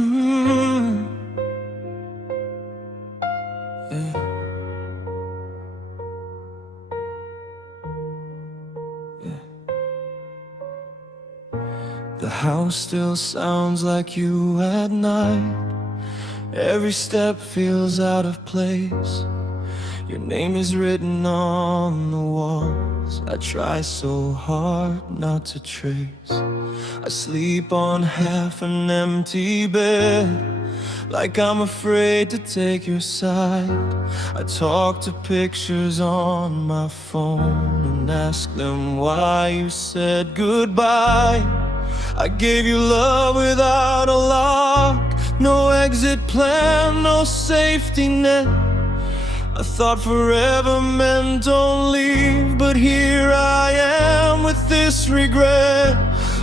Mm. Yeah. Yeah. The house still sounds like you at night. Every step feels out of place. Your name is written on the walls. I try so hard not to trace. I sleep on half an empty bed, like I'm afraid to take your side. I talk to pictures on my phone and ask them why you said goodbye. I gave you love without a lock, no exit plan, no safety net. I thought forever meant don't leave, but here I am with this regret.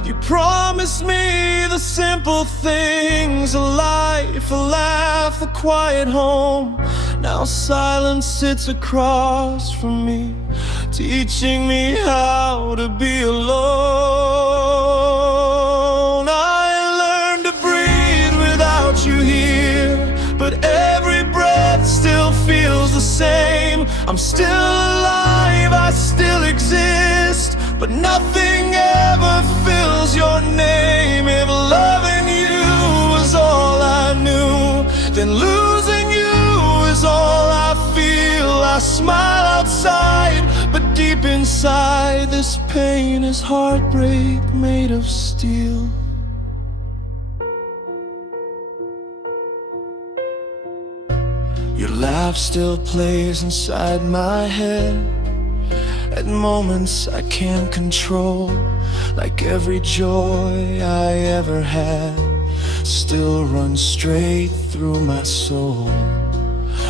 You promised me the simple things, a life, a laugh, a quiet home. Now silence sits across from me, teaching me how to be alone. I learned to breathe without you here, but every breath still feels the same. I'm still alive, I still exist, but nothing ever fills your name. If loving you was all I knew, then losing you is all I feel. I smile outside, but deep inside this pain is heartbreak made of steel. Your laugh still plays inside my head at moments I can't control, like every joy I ever had still runs straight through my soul.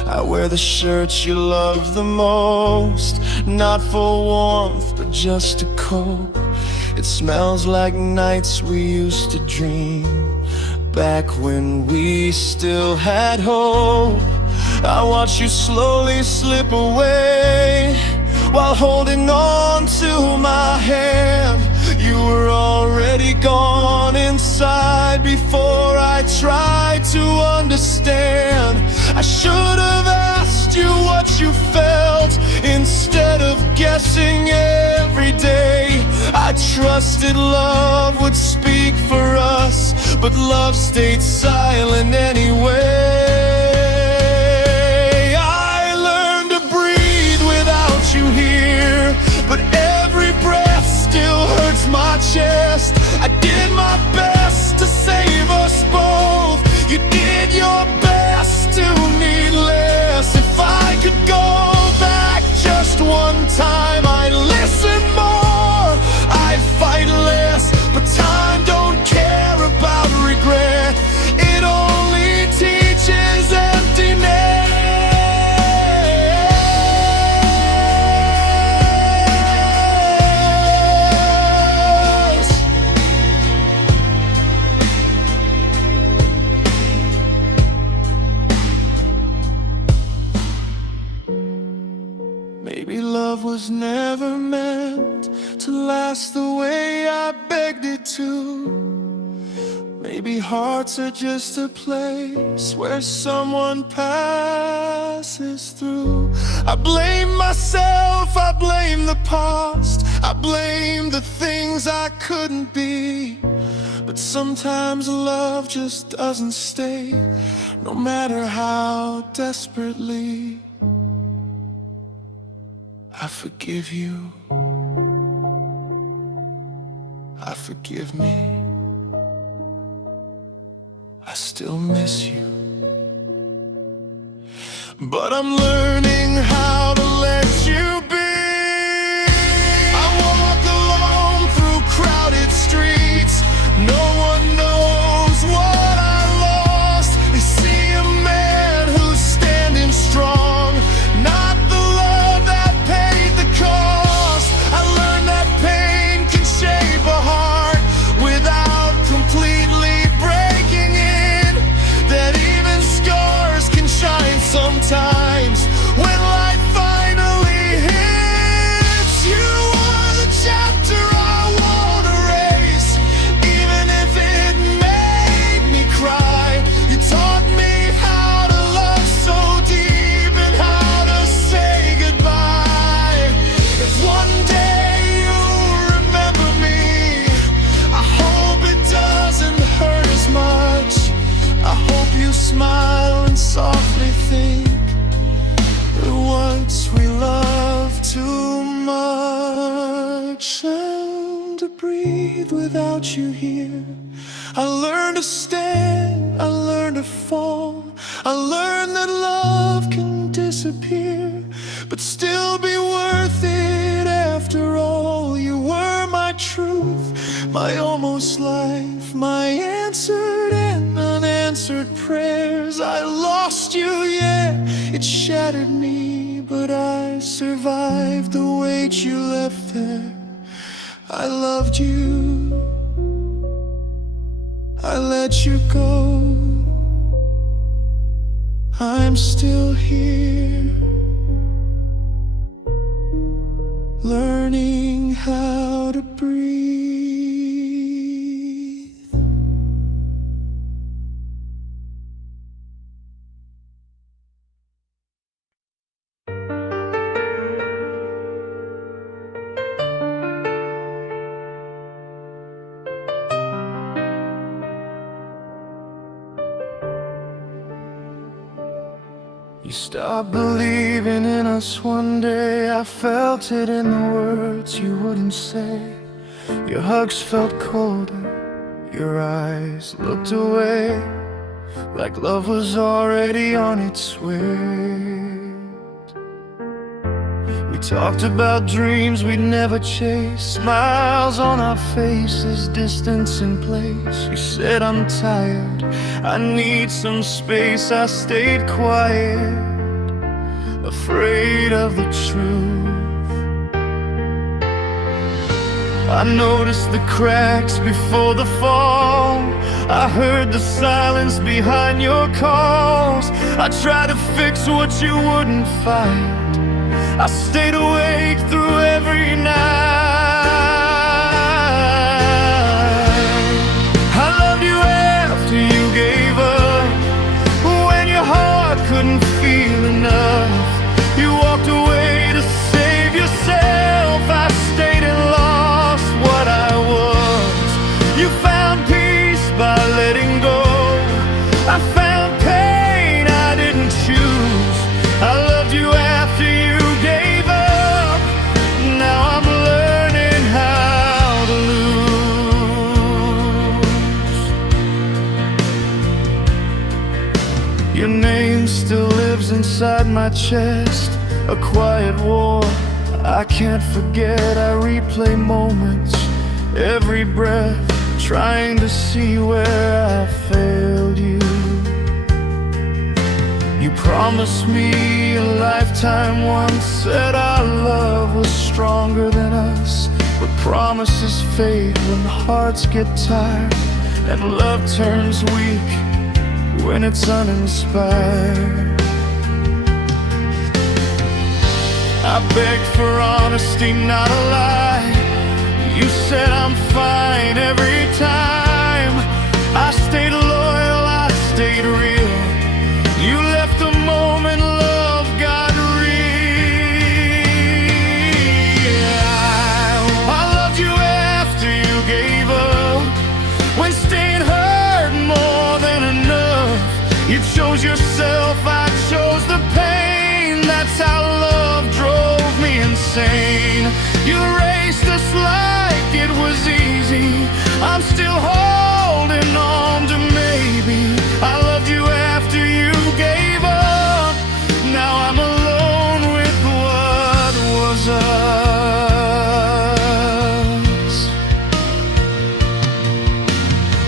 I wear the shirts you love the most, not for warmth but just to cope. It smells like nights we used to dream, back when we still had hope. I watch you slowly slip away while holding on to my hand. You were already gone inside before I tried to understand. I should have asked you what you felt instead of guessing every day. I trusted love would speak for us, but love stayed silent anyway. But every breath still hurts my chest. I did my best to save us both. You did your best to need less. If I could go back just one time, I'd listen more, I'd fight less. But time don't care about regret, it only teaches emptiness. Maybe love was never meant to last the way I begged it to. Maybe hearts are just a place where someone passes through. I blame myself, I blame the past, I blame the things I couldn't be. But sometimes love just doesn't stay, no matter how desperately. I forgive you, I forgive me. I still miss you, but I'm learning how to let you be. I walk alone through crowded streets, no one knows what I lost. They see a man who's standing strong, not the love that paid the cost. I learned that pain can shape a heart without completely breaking it, that even scars can shine sometimes to breathe without you here. I learned to stand, I learned to fall, I learned that love can disappear, but still be worth it after all. You were my truth, my almost life, my answered and unanswered prayers. I lost you, yeah, it shattered me, but I survived the weight you left there. I loved you, I let you go. I'm still here, learning how to breathe. You stopped believing in us one day. I felt it in the words you wouldn't say. Your hugs felt colder, your eyes looked away, like love was already on its way. We talked about dreams we'd never chase, smiles on our faces, distance in place. You said I'm tired, I need some space. I stayed quiet, afraid of the truth. I noticed the cracks before the fall, I heard the silence behind your calls. I tried to fix what you wouldn't find, I stayed awake through every night. I loved you after you gave up, when your heart couldn't feel enough. You walked away to save yourself. I stayed and lost what I was. You found peace by letting go. I found pain I didn't choose. I loved you after you gave up. Now I'm learning how to lose. Your name still lives inside my chest, a quiet war I can't forget. I replay moments, every breath, trying to see where I failed you. You promised me a lifetime once, said our love was stronger than us. But promises fade when hearts get tired, and love turns weak when it's uninspired. I begged for honesty, not a lie. You said I'm fine every time. I stayed loyal, I stayed real. You left the moment love got real. I loved you after you gave up, when staying hurt more than enough. You chose yourself, I chose the pain. That's how love drove me insane. You erased us like it was easy. I'm still holding on to maybe. I loved you after you gave up. Now I'm alone with what was us.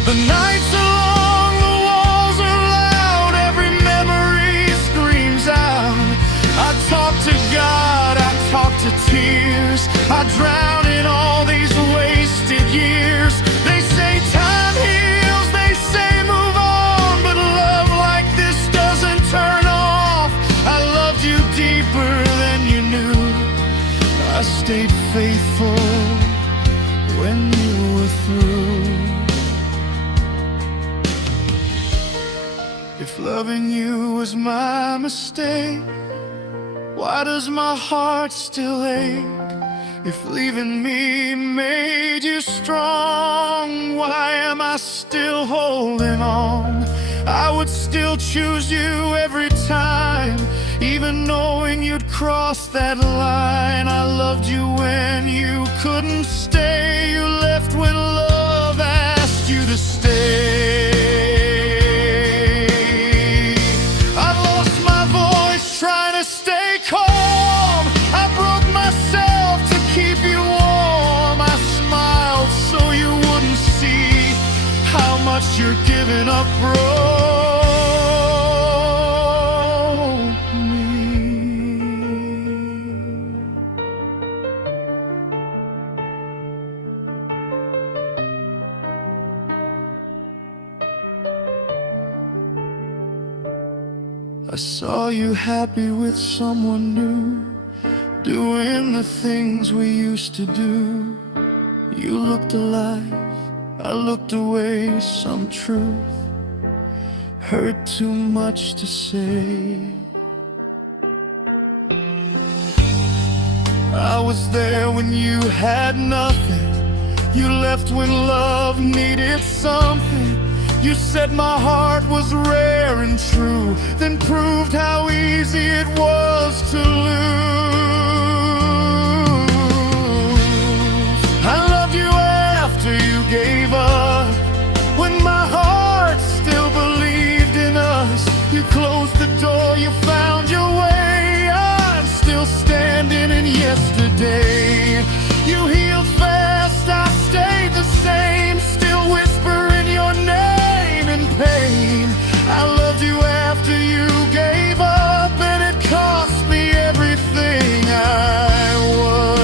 The nights are long, the walls are loud, every memory screams out. I talk to God, I talk to tears, I drown in all these wasted years. They say time heals, they say move on, but love like this doesn't turn off. I loved you deeper than you knew. I stayed faithful when you were through. If loving you was my mistake, why does my heart still ache? If leaving me made you strong, why am I still holding on? I would still choose you every time, even knowing you'd cross that line. I loved you when you couldn't stay, you left you're giving up broke me. I saw you happy with someone new, doing the things we used to do. You looked alive, I looked away. Some truth hurt too much to say. I was there when you had nothing. You left when love needed something. You said my heart was rare and true, then proved how easy it was to lose. I loved you after you gave up, when my heart still believed in us. You closed the door, you found your way. I'm still standing in yesterday. You healed fast, I stayed the same, still whispering your name in pain. I loved you after you gave up, and it cost me everything I was.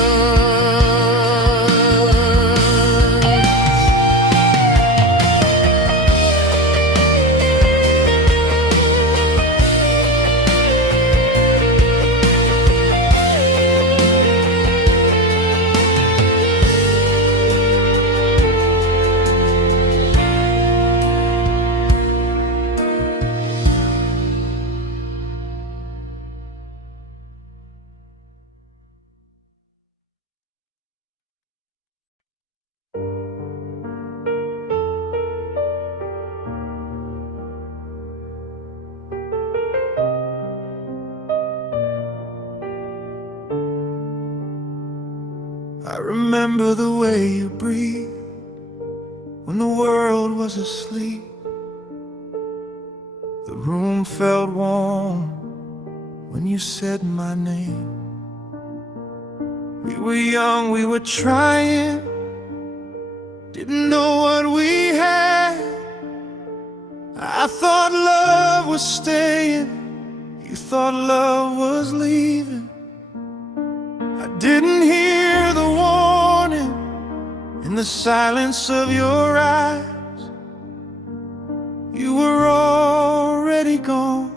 I remember the way you breathed when the world was asleep. The room felt warm when you said my name. We were young, we were trying, didn't know what we had. I thought love was staying, you thought love was leaving. I didn't hear the warning in the silence of your eyes. You were already gone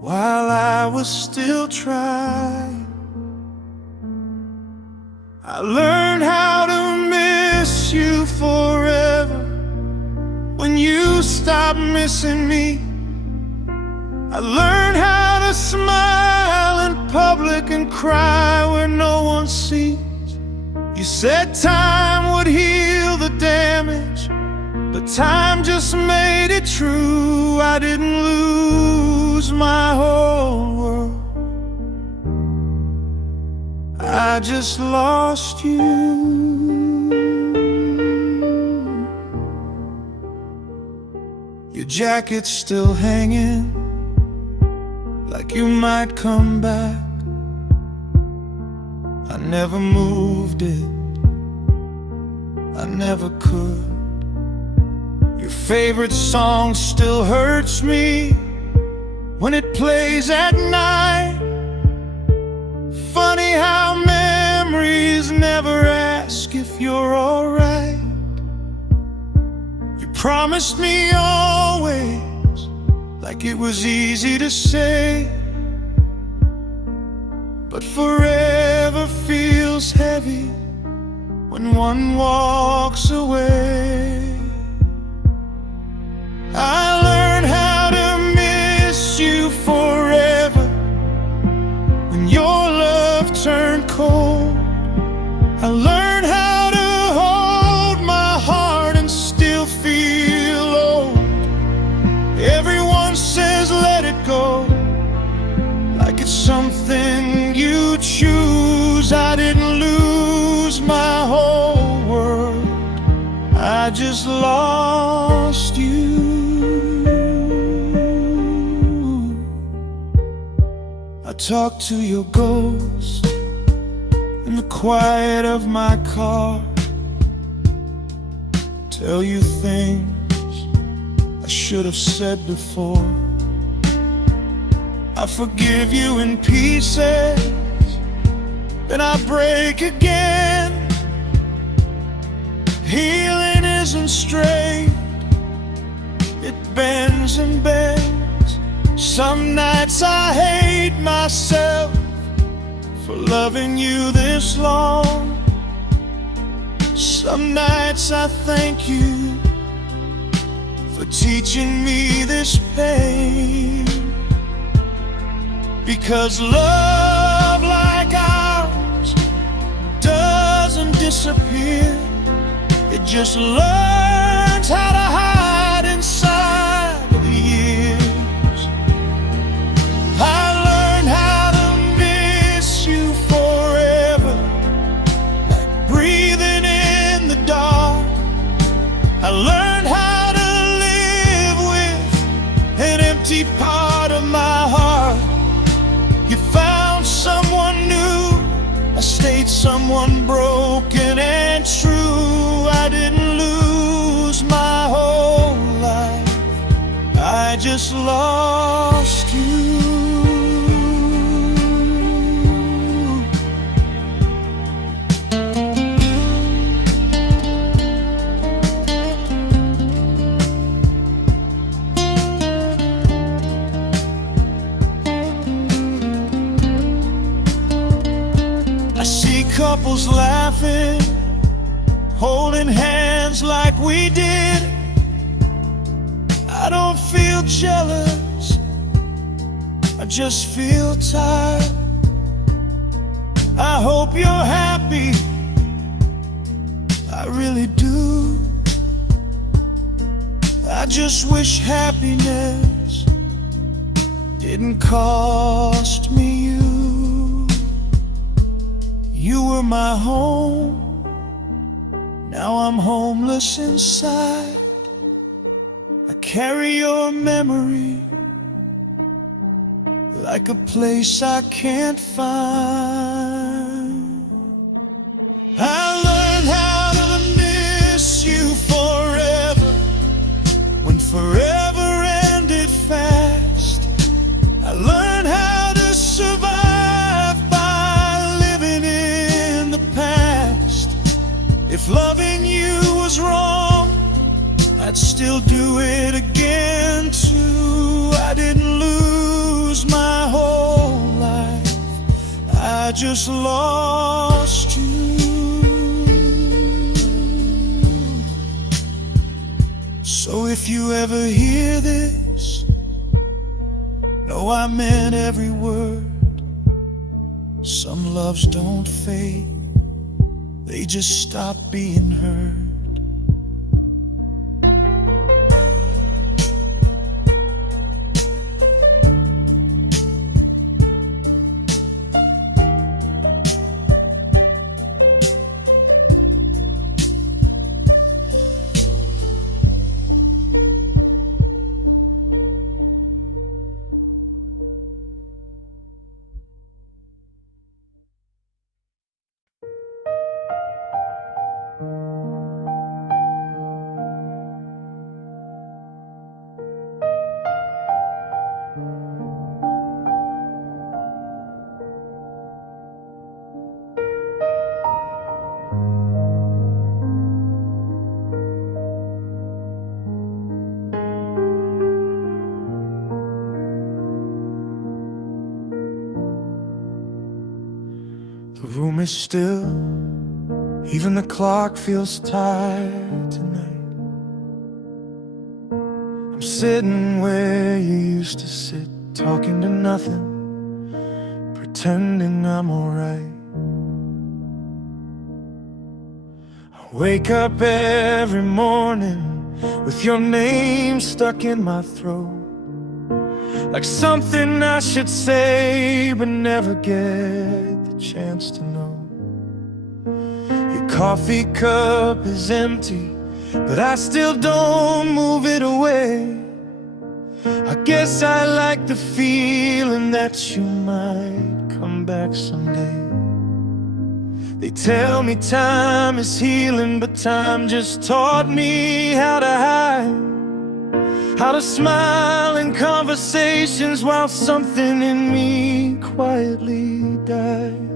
while I was still trying. I learned how to miss you forever when you stopped missing me. I learned how to smile in public and cry where no one sees. You said time would heal the damage, but time just made it true. I didn't lose my whole world, I just lost you. Your jacket's still hanging, like you might come back. I never moved it, I never could. Your favorite song still hurts me when it plays at night. Funny how memories never ask if you're alright. You promised me always, like it was easy to say, but forever feels heavy when one walks away. I learned how to miss you forever when your love turned cold. I learned how to hold my heart and still feel old. Everyone says let it go, like it's something you choose. I didn't lose my whole world, I just lost you. I talk to your ghost in the quiet of my car, tell you things should have said before. I forgive you in pieces, then I break again. Healing isn't straight, it bends and bends. Some nights I hate myself for loving you this long. Some nights I thank you for teaching me this pain. Because love like ours doesn't disappear, it just learns how to hide inside of the years. I learned how to miss you forever, like breathing in the dark. I learned how to live with an empty part of my heart. You found someone new, I stayed someone broken and true. I didn't lose my whole life, I just lost you. I see couples laughing, holding hands like we did. I don't feel jealous, I just feel tired. I hope you're happy, I really do. I just wish happiness didn't cost me you. You were my home, now I'm homeless inside. I carry your memory like a place I can't find. I learned how to miss you forever, when forever ended fast. I learned how to survive by living in the past. If loving you was wrong, I'd still do it again too. I didn't lose my whole life, I just lost you. So if you ever hear this, know I meant every word. Some loves don't fade, they just stop being heard. The room is still, even the clock feels tired tonight. I'm sitting where you used to sit, talking to nothing, pretending I'm alright. I wake up every morning with your name stuck in my throat, like something I should say but never get the chance to know. Your coffee cup is empty, but I still don't move it away. I guess I like the feeling that you might come back someday. They tell me time is healing, but time just taught me how to hide. how to smile in conversations while something in me quietly died.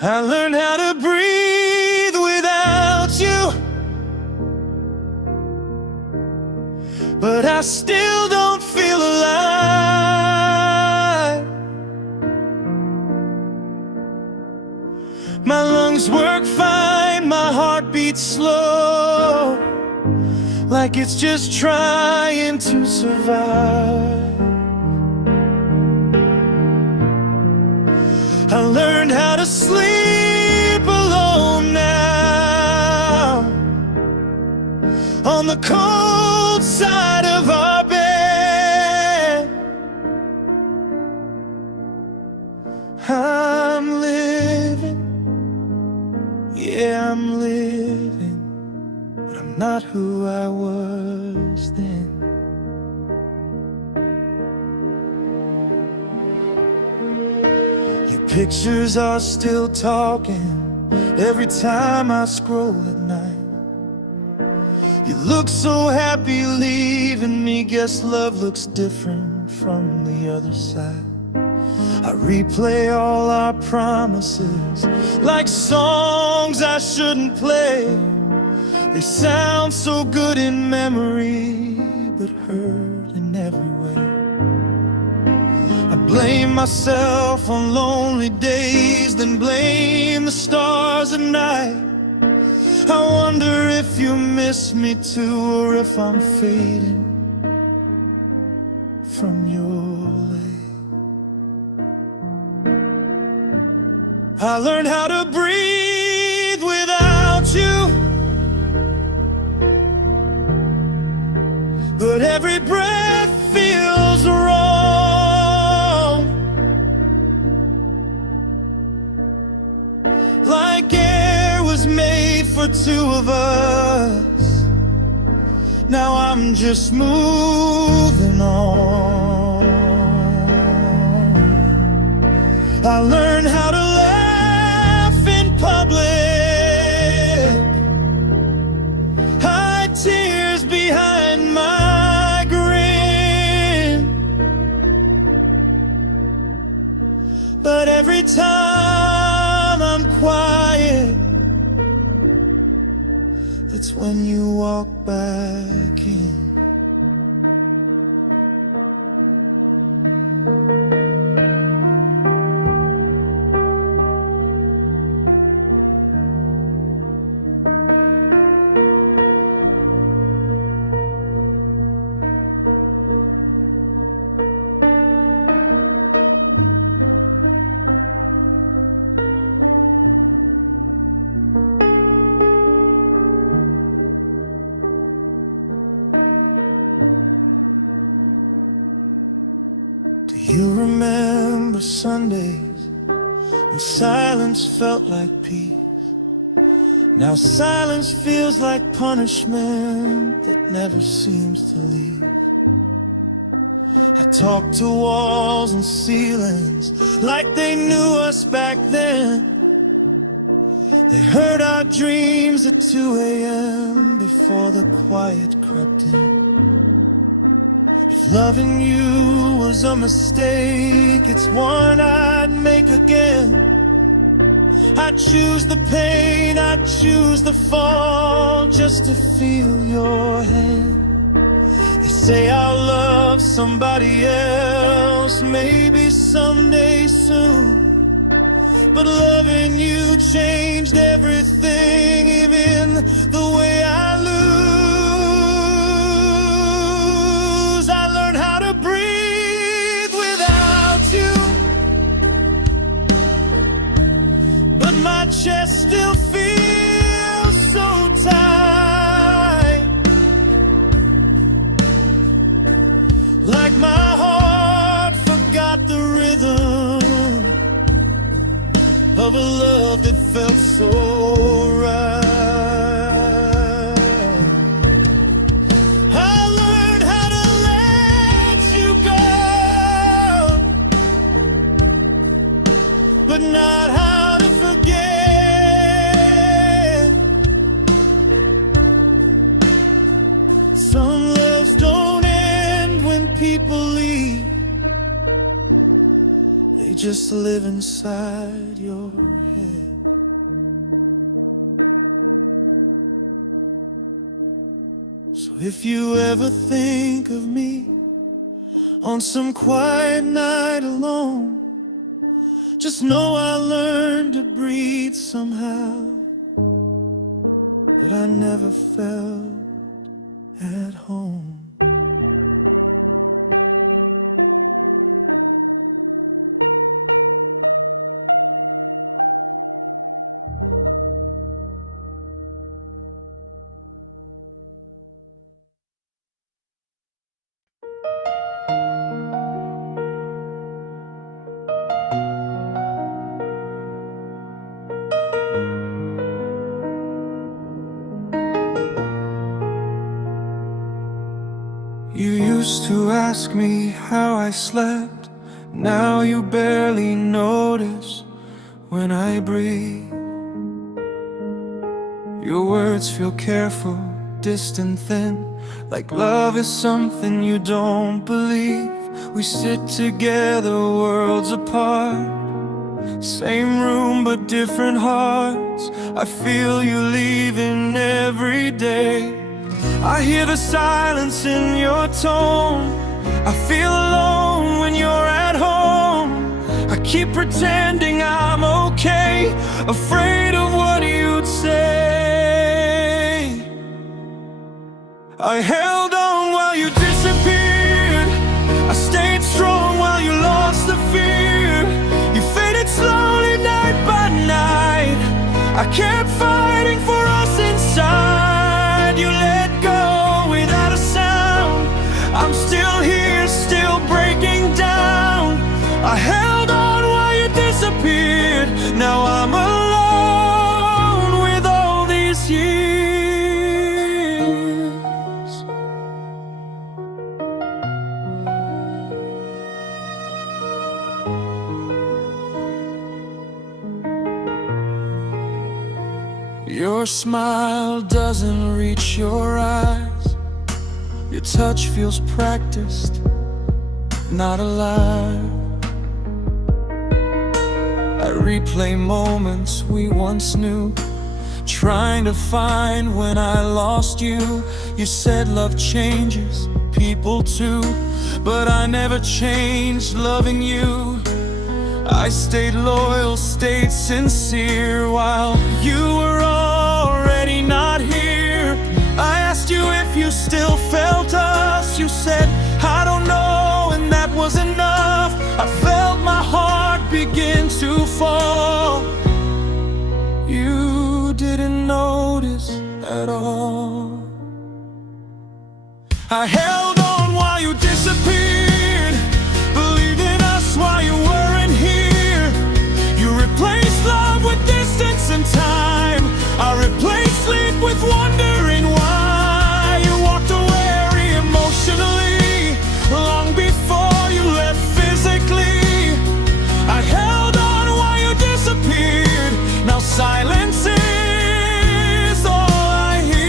I learned how to breathe without you, but I still don't feel alive. My lungs work fine, my heart beats slow, like it's just trying to survive. I learned how to sleep alone now, on the cold side of our bed. I'm living, yeah, I'm living, but I'm not who I was then. Your pictures are still talking every time I scroll at night. You look so happy leaving me, guess love looks different from the other side. I replay all our promises like songs I shouldn't play. They sound so good in memory, but hurt in every way. I blame myself on lonely days, then blame the stars at night. I wonder if you miss me too, or if I'm fading from your light. I learned how to breathe without you, but every breath feels wrong, like air was made for two of us. Now I'm just moving on. I learned how to laugh in public, hide tears behind my grin, but every time I'm quiet, that's when you walk back in. Do you remember Sundays when silence felt like peace? Now silence feels like punishment that never seems to leave. I talk to walls and ceilings like they knew us back then. They heard our dreams at 2 a.m. before the quiet crept in. If loving you was a mistake, it's one I'd make again. I'd choose the pain, I'd choose the fall, just to feel your hand. They say I'll love somebody else, maybe someday soon, but loving you changed everything, even the way I lose. I learned how to breathe without you, but my chest still feels so tight, like my heart forgot the rhythm of a love that felt so right. I learned how to let you go, but not how to forget. just live inside your head. So if you ever think of me on some quiet night alone, just know I learned to breathe somehow, but I never felt at home. You used to ask me how I slept. Now you barely notice when I breathe. Your words feel careful, distant, thin, like love is something you don't believe. We sit together, worlds apart, same room but different hearts. I feel you leaving every day. I hear the silence in your tone. I feel alone when you're at home. I keep pretending I'm okay, afraid of what you'd say. I held on while you disappeared. I stayed strong while you lost the fear. You faded slowly night by night. I kept fighting for us inside. You let go without a sound. I'm still here, still breaking down. I held on while you disappeared. Now I'm alone with all these years. Your smile doesn't reach your eyes. Your touch feels practiced, not alive. I replay moments we once knew, trying to find when I lost you. You said love changes, people too, but I never changed loving you. I stayed loyal, stayed sincere while you were already not here. I asked you if you still felt us. You said, I don't know, and that was enough. I felt my heart begin to fall. You didn't notice at all. I held on while you disappeared, believed in us while you weren't here. You replaced love with distance and time. I replaced sleep with wondering why. You walked away emotionally long before you left physically. I held on while you disappeared. Now silence is all I hear.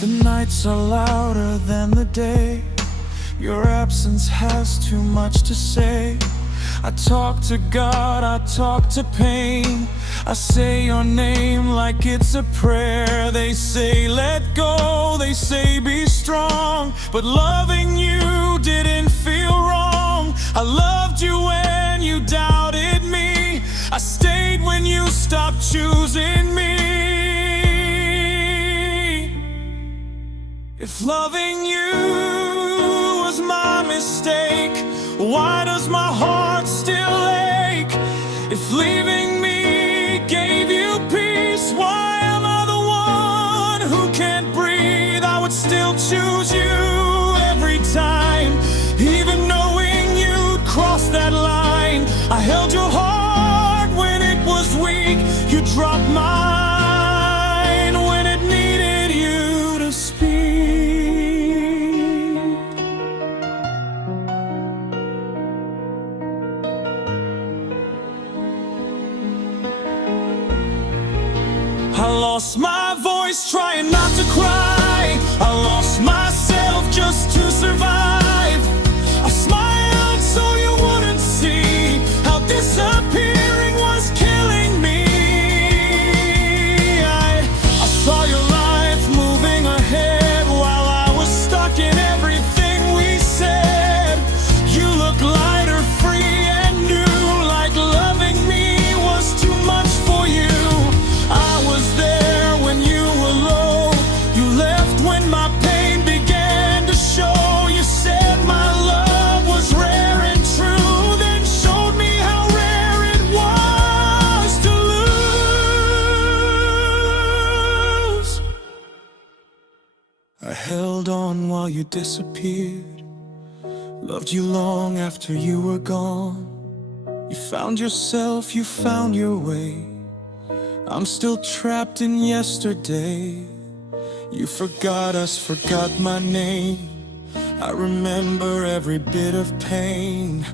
The nights are louder than the day. Your absence has too much to say. I talk to God, I talk to pain. I say your name like it's a prayer. They say let go, they say be strong, but loving you didn't feel wrong. I loved you when you doubted me. I stayed when you stopped choosing me. If loving you was my mistake, why does my heart still ache? If leaving me gave you peace, why am I the one who can't breathe? I would still choose you every time, even knowing you'd cross that line. I held your heart when it was weak. You dropped mine when it needed you to speak. my voice, trying not to cry. I lost myself just to survive. I smiled so you wouldn't see how disappearing was killing me. I saw your life moving ahead while I was stuck in everything we said. You look lighter, free and new, like loving me was too much for you. I was there when you were low. You left when my pain began to show. You said my love was rare and true, then showed me how rare it was to lose. I held on while you disappeared, loved you long after you were gone. You found yourself, you found your way. I'm still trapped in yesterday. You forgot us, forgot my name. I remember every bit of pain.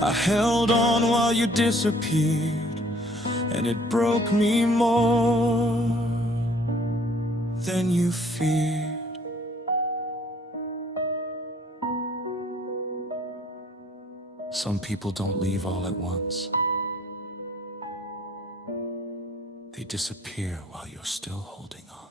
I held on while you disappeared, and it broke me more than you feared. Some people don't leave all at once. They disappear while you're still holding on.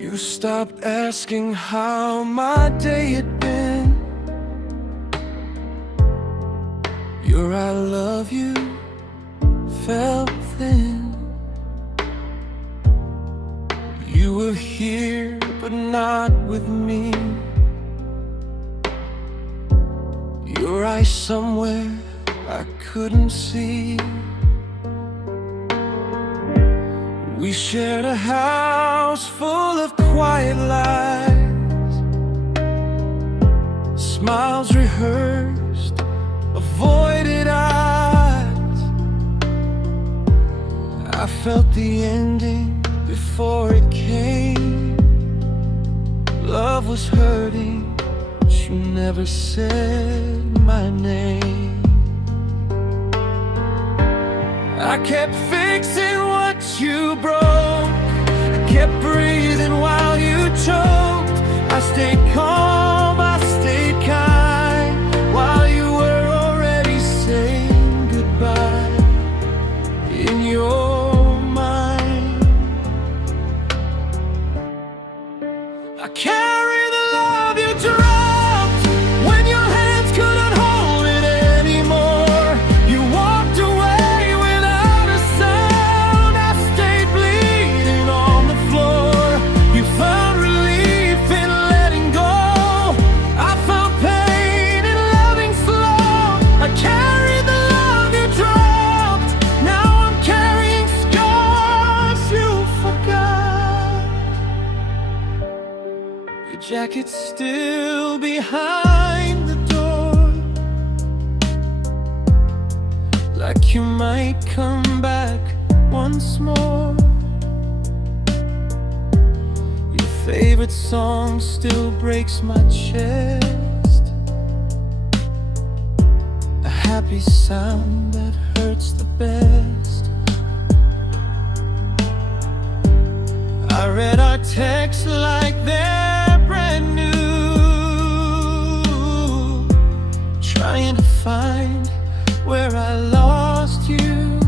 You stopped asking how my day had been. Your I love you fell thin. You were here but not with me. Your eyes somewhere I couldn't see. We shared a house full of quiet lies, smiles rehearsed, avoided eyes. I felt the ending before it came. Love was hurting, but you never said my name. I kept fixing what you broke, I kept breathing while you choked. I stayed calm, I stayed kind, while you were already saying goodbye in your mind. I carry the love you dropped when your hands couldn't hold it anymore. You walked away without a sound. I stayed bleeding on the floor. You found relief in letting go. I found pain in loving slow. I carried the love you dropped. Now I'm carrying scars you forgot. Your jacket's still behind the door, like you might come back once more. Your favorite song still breaks my chest, a happy sound that hurts the best. I read our texts like they're brand new, trying to find where I lost you.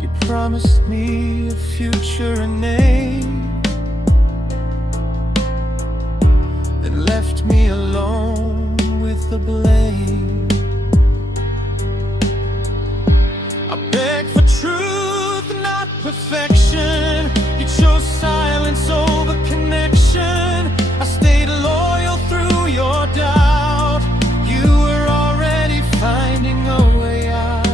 You promised me a future and name, then left me alone with the blame. I begged for truth, not perfection. You chose silence over connection. I stayed loyal through your doubt. You were already finding a way out.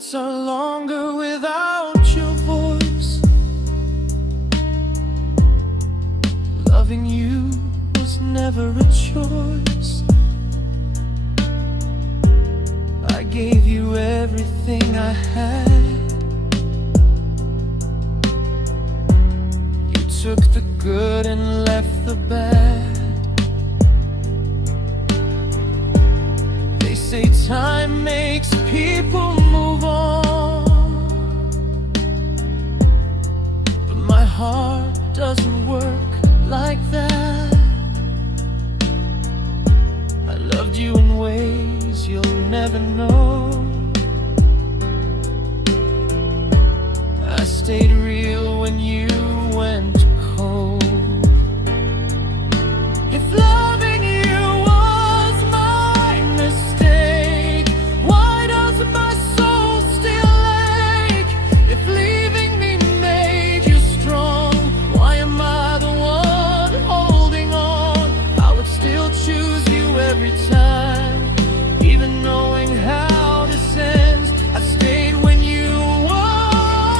nights are longer without your voice. Loving you was never a choice. I gave you everything I had. You took the good and left the bad. They say time makes people move on, but my heart doesn't work like that. I loved you in ways you'll never know. I stayed real when you went cold. If loving you was my mistake, why does my soul still ache? If leaving me made you strong, why am I the one holding on? I would still choose you every time, even knowing how this ends. I stayed when you were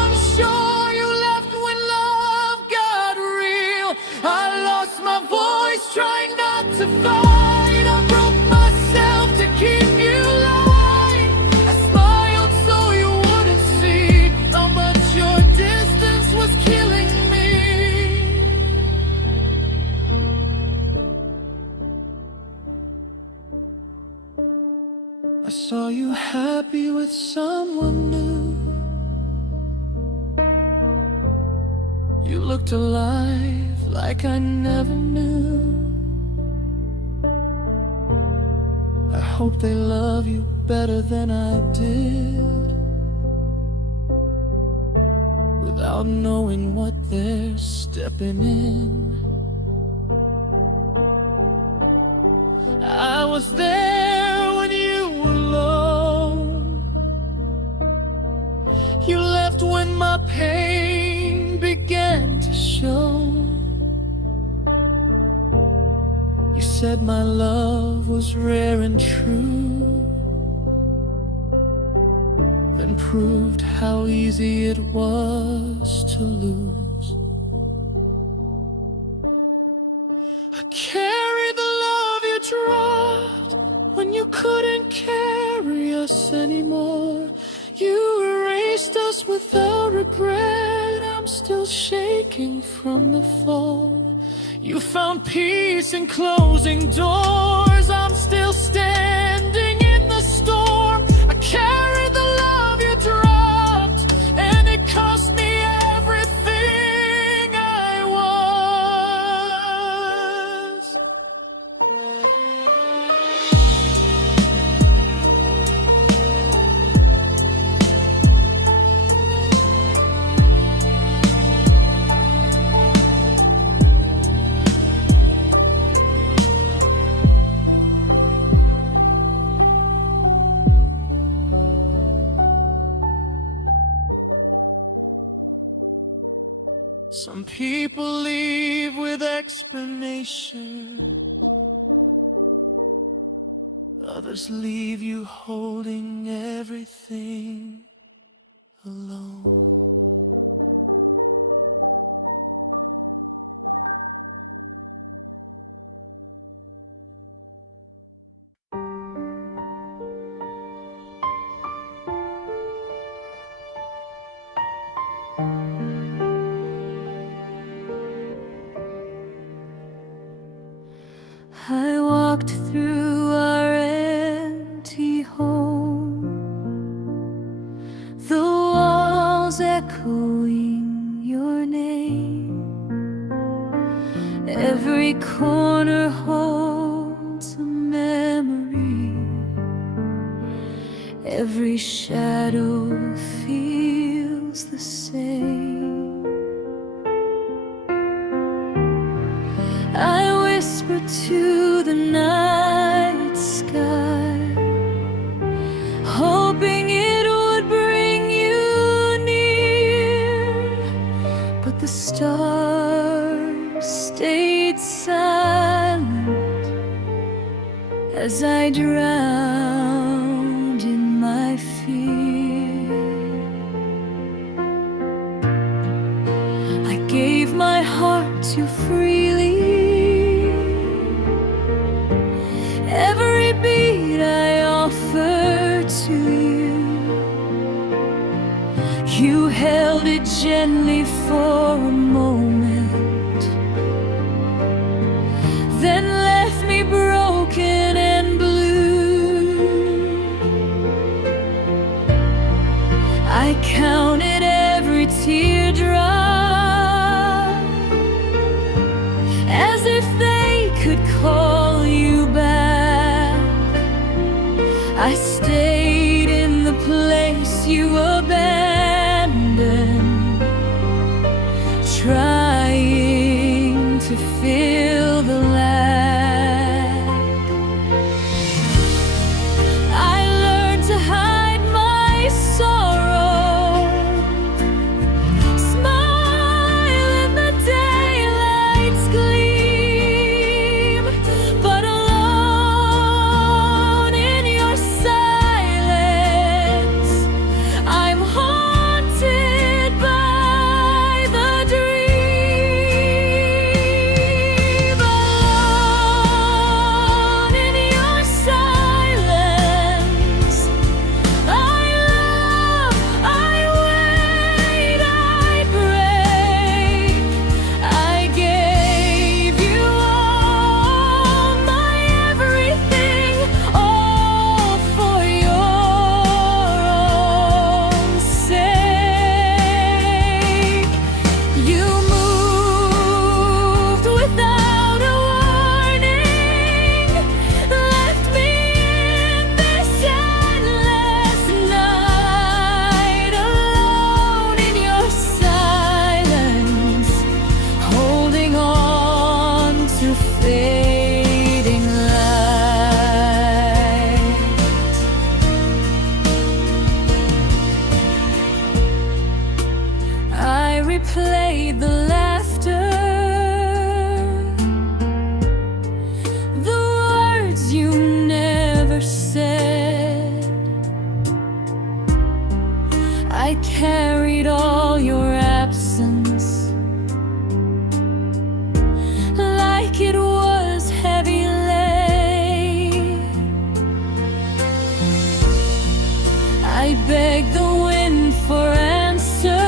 unsure. You left when love got real. I lost my voice trying not to fight. I broke myself to keep you lying. I smiled so you wouldn't see how much your distance was killing me. I saw you happy with someone new. You looked alive like I never knew. I hope they love you better than I did, without knowing what they're stepping in. I was there when you were low. You left when my pain began to show. You said my love was rare and true, then proved how easy it was to lose. I carried the love you dropped when you couldn't carry us anymore. You erased us without regret. I'm still shaking from the fall. You found peace in closing doors. I'm still standing in the storm. I carried the love you dropped, and it cost me everything I was. Some people leave with explanation, others leave you holding everything alone. I walked through our empty home, the walls echoing your name. Every corner holds a memory, every shadow feels the same. I whispered to the night sky, hoping it would bring you near, but the stars stayed silent as I drowned in my fear. kiss you freely. Every beat I offer to you, you held it gently for a moment, then left me broken and blue. I counted every teardrop as if they could call you back. I stayed in the place you abandoned, trying to fill the lack. I learned to hide my sorrow, smile in the daylight's gleam, but alone in your silence, I'm haunted by the dream. Alone in your silence, I love, I wait, I break. I gave you all my everything, all for your own sake. You moved without a warning, left me in this endless night, alone in your silence, holding on to fading light. I replayed the laughter, the words you never said. I carried all your absence like it was heavy lead. I begged the wind for answers.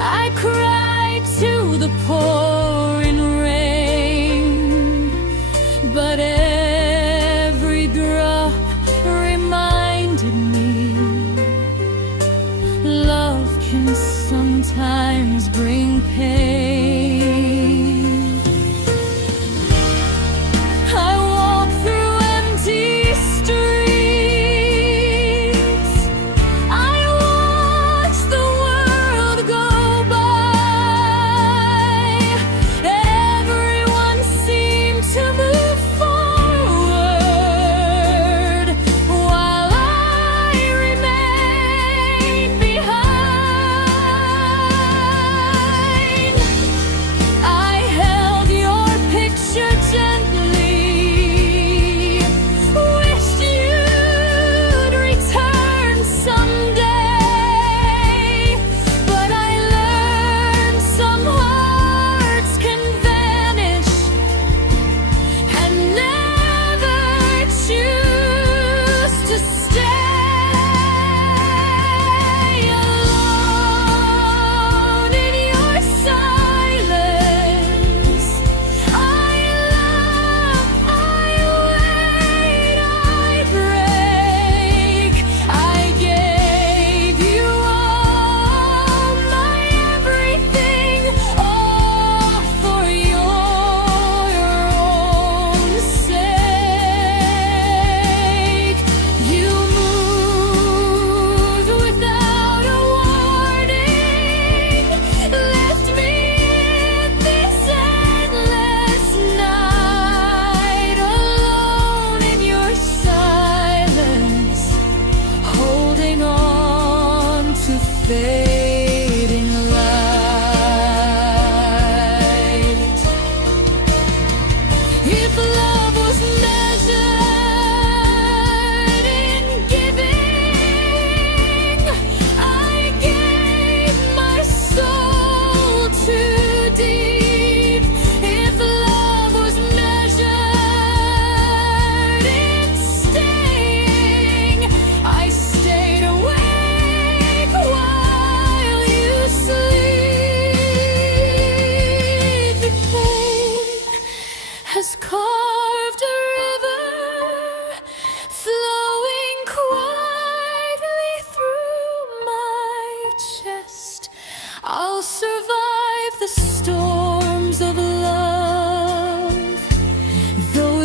I cried to the pouring rain, but every drop reminded me love can sometimes bring pain. I walk through empty streets, I watch the world go by. Everyone seemed to move forward,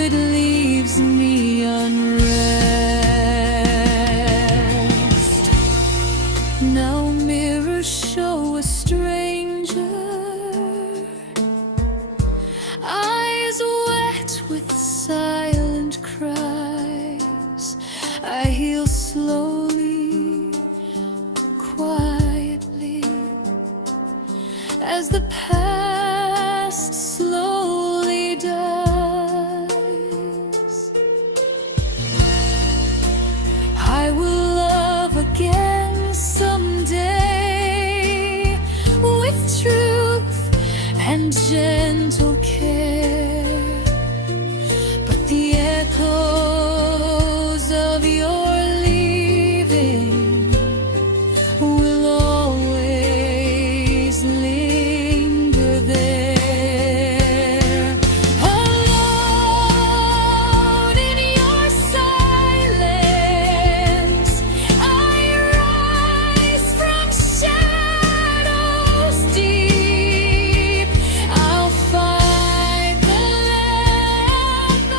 it leaves me unrest. Now mirrors show a stranger, eyes wet with silent cries. I heal slowly, quietly, as the past slowly dies. I will love again someday, with truth and gentle care, but the echoes of your leaving will always linger there. Alone in your silence, I rise from shadows deep. I'll fight the lamp.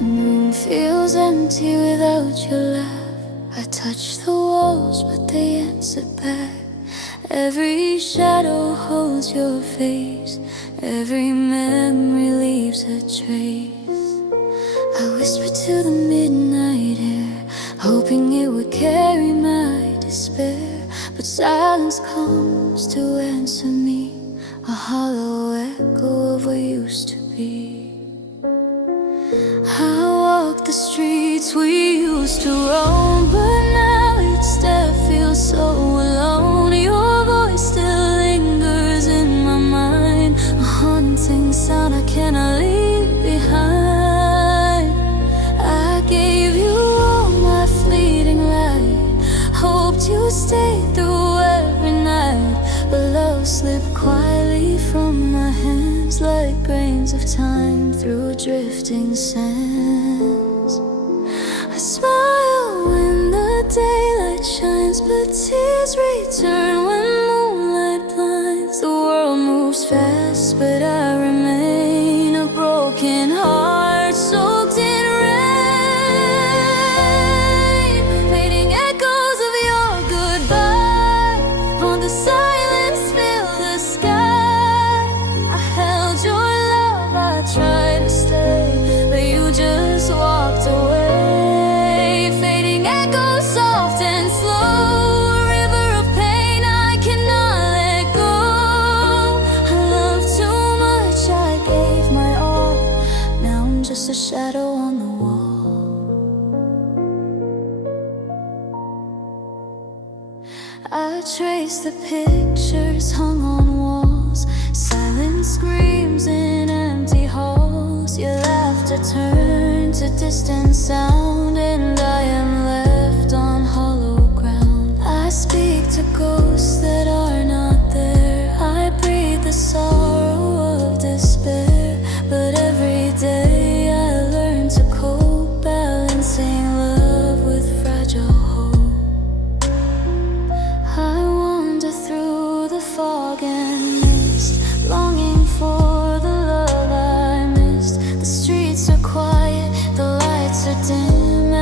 Room feels empty without your laugh. I touch the walls, but they answer back. Every shadow holds your face, every memory leaves a trace. I whisper to the midnight air, hoping it would carry my despair. But silence comes to answer me, a hollow echo of what used to be. I walk the streets we used to roam, but now each step feels so alone. Your voice still lingers in my mind, a haunting sound I cannot leave behind. I gave you all my fleeting light, hoped you stayed through every night, but love slipped quietly from my hands like grains of time through drifting sands. I smile when the daylight shines, but tears return when moonlight blinds. The world moves fast, but I remain a broken heart soaked in rain. Fading echoes of your goodbye on the silence fill the sky. I held your love, I tried to stay, but you just walked away. Fading echoes soft and slow, a river of pain I cannot let go. I loved too much, I gave my all. Now I'm just a shadow on the wall. I trace the pictures hung on walls, silent screams in empty halls. Your laughter turned to distant sound, and I am left on hollow ground. I speak to ghosts that are not there, I breathe the sorrow of despair. But every day I learn to cope, balancing love with fragile hope. I wander through the fog and mist, longing for the love I missed. The streets are quiet, the lights are dim,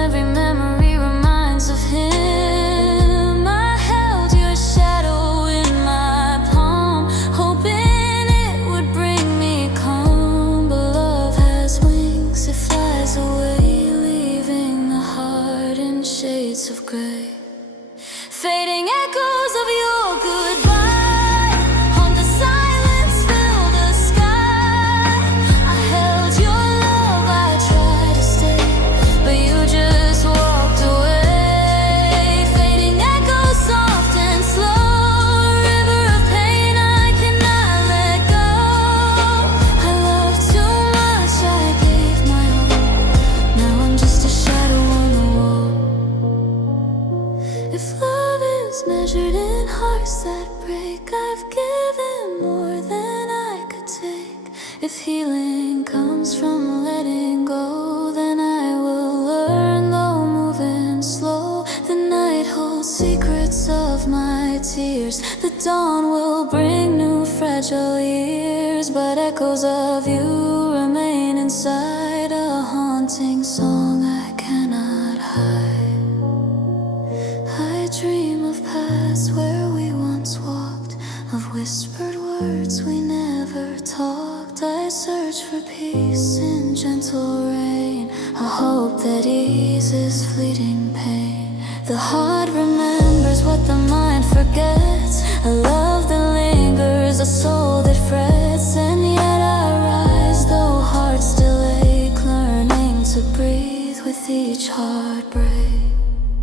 If healing comes from letting go, then I will learn, though moving slow. The night holds secrets of my tears. The dawn will bring new fragile years, but echoes of you remain inside, a haunting song I cannot hide. I dream of paths where we once walked, of whispered words we never talked. I search for peace in gentle rain, a hope that eases fleeting pain. The heart remembers what the mind forgets, a love that lingers, a soul that frets. And yet I rise, though hearts still ache, learning to breathe with each heartbreak.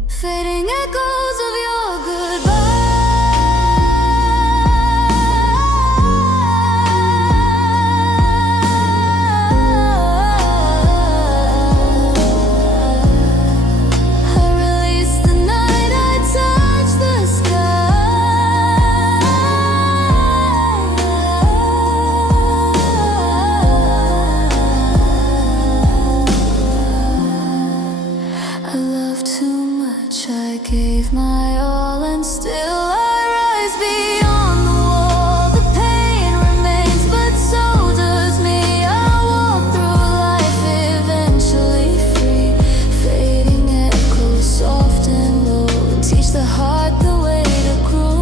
Fading echoes of your goodbye. I gave my all and still I rise beyond the wall. The pain remains, but so does me. I walk through life eventually free, fading echoes soft and low, teach the heart the way to grow.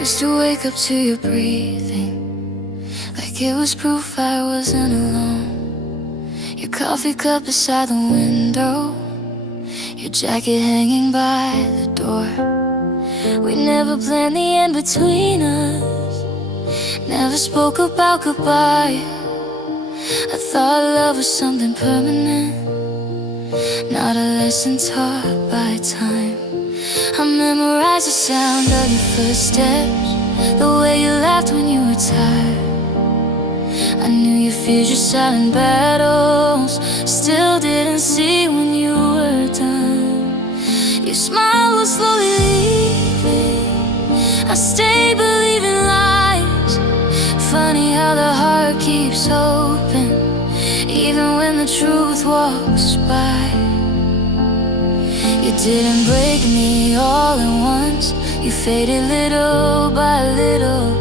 Used to wake up to your breathing, like it was proof I wasn't alone. Your coffee cup beside the window, your jacket hanging by the door. We never planned the end between us, never spoke about goodbye. I thought love was something permanent, not a lesson taught by time. I memorized the sound of your footsteps, the way you laughed when you were tired. I knew you feared your silent battles, still didn't see when you were done. Your smile was slowly leaving, I stayed believing lies. Funny how the heart keeps hoping, even when the truth walks by. You didn't break me all at once, you faded little by little.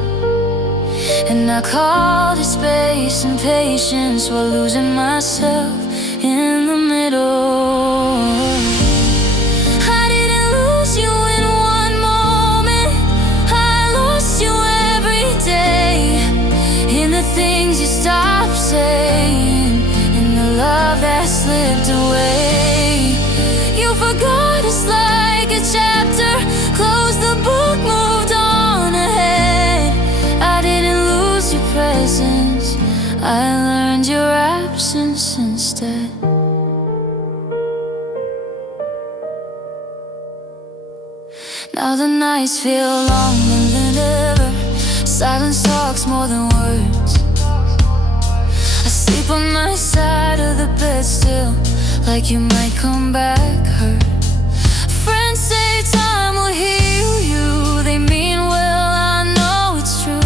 And I called it space and patience while losing myself in the middle. I didn't lose you in one moment, I lost you every day. In the things you stopped saying, in the love that slipped away. You forgot us like a chapter, closed the book, moved on ahead. I didn't lose your presence, I learned your absence instead. Now the nights feel longer than ever, silence talks more than words. I sleep on my side of the bed still, like you might come back hurt. Friends say time will heal you, they mean well, I know it's true.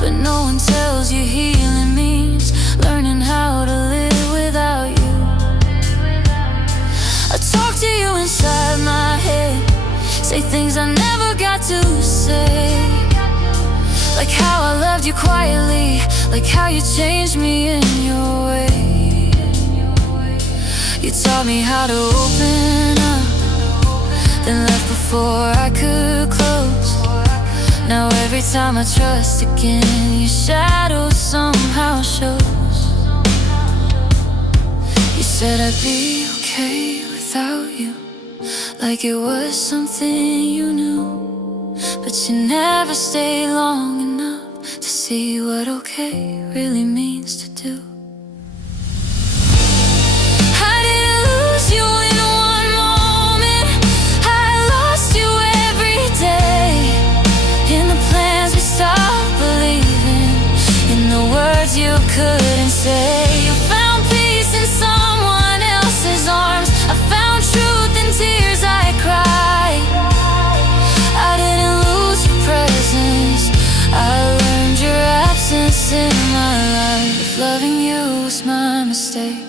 But no one tells you healing means learning how to live without you. I talk to you inside my head, say things I never got to say. Like how I loved you quietly, like how you changed me in your way. You taught me how to open up, then left before I could close. Now every time I trust again, your shadow somehow shows. You said I'd be okay without you, like it was something you knew. But you never stayed long enough to see what okay really means to do. You in one moment, I lost you every day. you couldn't say. You found peace in someone else's arms. I found truth in tears I cried. I didn't lose your presence, I learned your absence in my life. If loving you was my mistake,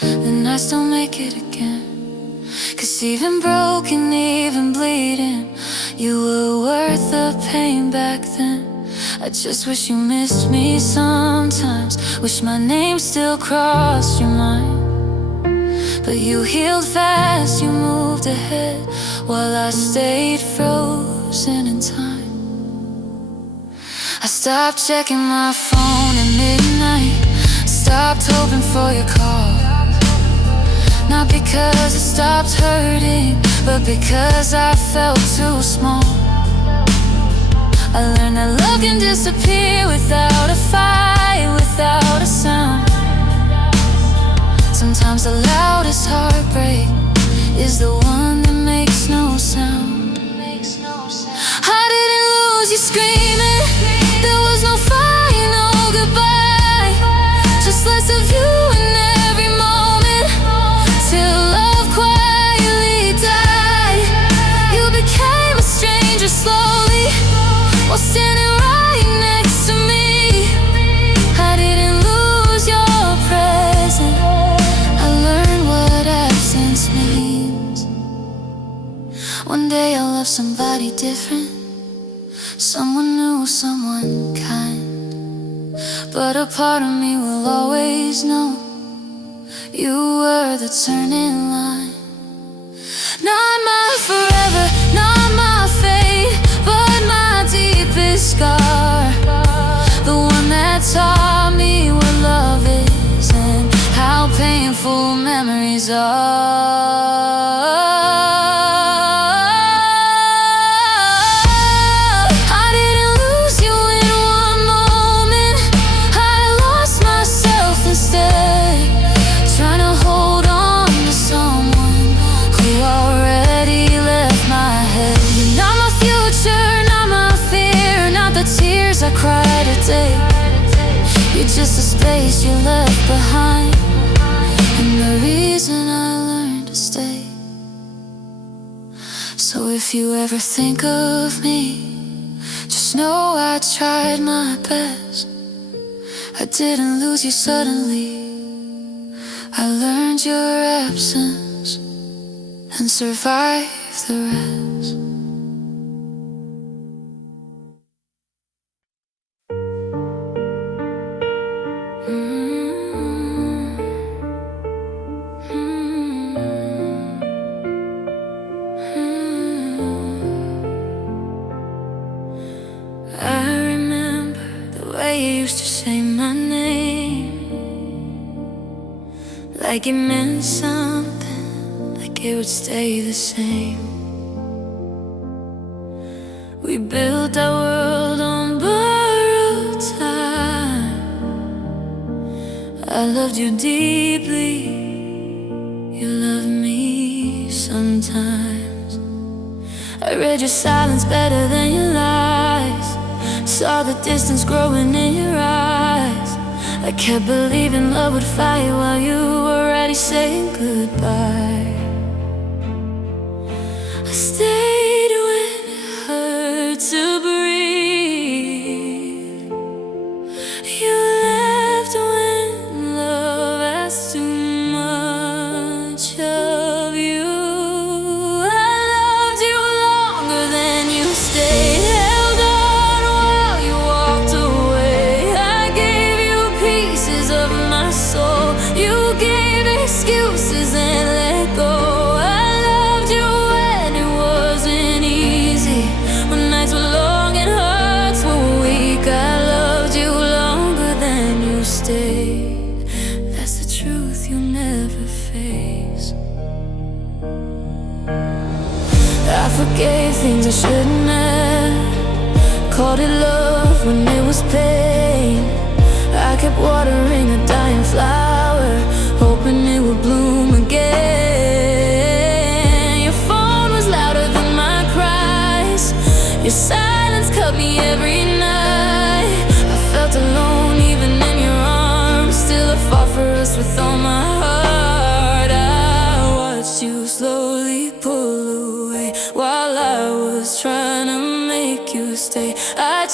then I still make it again. 'Cause even broken, even bleeding, you were worth the pain back then. I just wish you missed me sometimes. Wish my name still crossed your mind. But you healed fast, you moved ahead, while I stayed frozen in time. I stopped checking my phone at midnight, stopped hoping for your call. Not because it stopped hurting, but because I felt too small. I learned that love can disappear without a fight, without a sound. Sometimes the loudest heartbreak is the one that makes no sound. I didn't lose you screaming, there was no final goodbye. Just less of you in every moment, till love quietly died. You became a stranger slowly, while standing right next to me. I didn't lose your presence, I learned what absence means. One day I'll love somebody different, someone new, someone kind. But a part of me will always know you were the turning line. Not my forever, not my fate, but my deepest scar. The one that taught me what love is and how painful memories are. I didn't lose you in one moment, I lost myself instead, trying to hold on to someone who already left my head. You're not my future, not my fear, not the tears I cry today. You're just a space you left behind, and the reason I learned to stay. So if you ever think of me, just know I tried my best. I didn't lose you suddenly, I learned your absence and survived the rest. I remember the way you used to say my name, like it meant something, like it would stay the same. We built our world on borrowed time. I loved you deeply, you loved me sometimes. I read your silence better than your lies, saw the distance growing in your eyes. I kept believing love would fight while you were already saying goodbye. I stayed when it hurt to breathe. You left when love asked too much of you. I loved you longer than you stayed, held on while you walked away. I gave you pieces of my soul, you gave excuses and let go. I loved you when it wasn't easy, when nights were long and hearts were weak. I loved you longer than you stayed, that's the truth you never face. I forgave things I shouldn't have, called it love when it was pain. I kept watering a dying flower, hoping it would bloom again. Your phone was louder than my cries, your silence cut me every night. I felt alone even in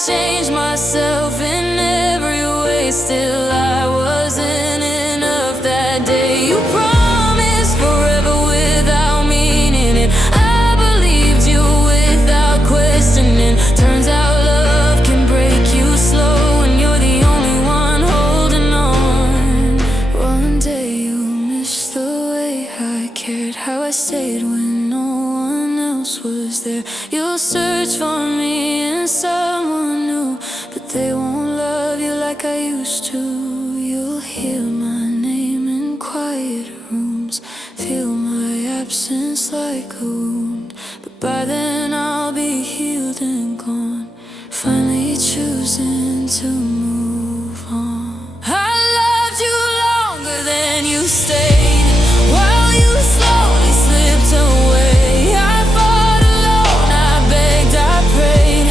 changed myself in every way, still I wasn't enough that day. You promised forever without meaning it. I believed you without questioning. Turns out love can break you slow, and you're the only one holding on. One day you missed the way I cared, how I stayed when no one else was there. You'll search for me in someone new, but they won't love you like I used to. You'll hear my name in quiet rooms, feel my absence like a wound, but by then I'll be healed and gone, finally choosing to move on. I loved you longer than you stayed, while you slowly slipped away. I fought alone, I begged, I prayed.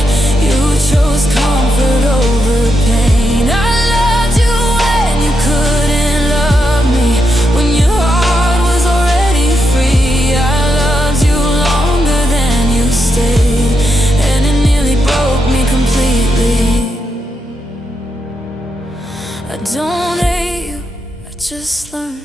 You chose comfort over pain. I loved you when you couldn't love me, when your heart was already free. I loved you longer than you stayed, and it nearly broke me completely. I don't hate you, I just learned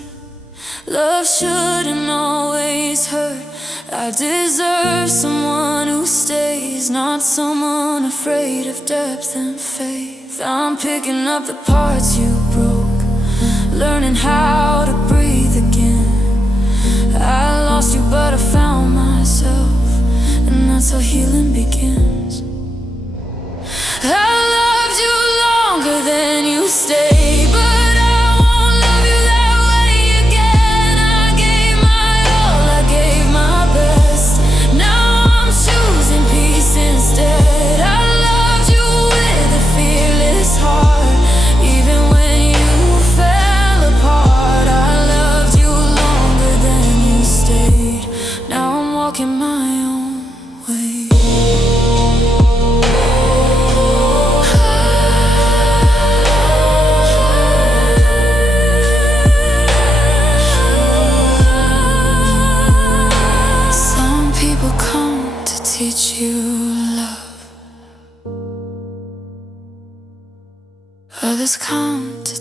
love shouldn't always hurt. I deserve someone who stays, not someone afraid of depth and faith. I'm picking up the parts you broke, learning how to breathe again. I lost you but I found myself, and that's how healing begins. I loved you longer than you stayed, but I won't love you that way again. I gave my all, I gave my best. Now I'm choosing peace instead. I loved you with a fearless heart, even when you fell apart. I loved you longer than you stayed. Now I'm walking my own way. Some people come to teach you love, others come to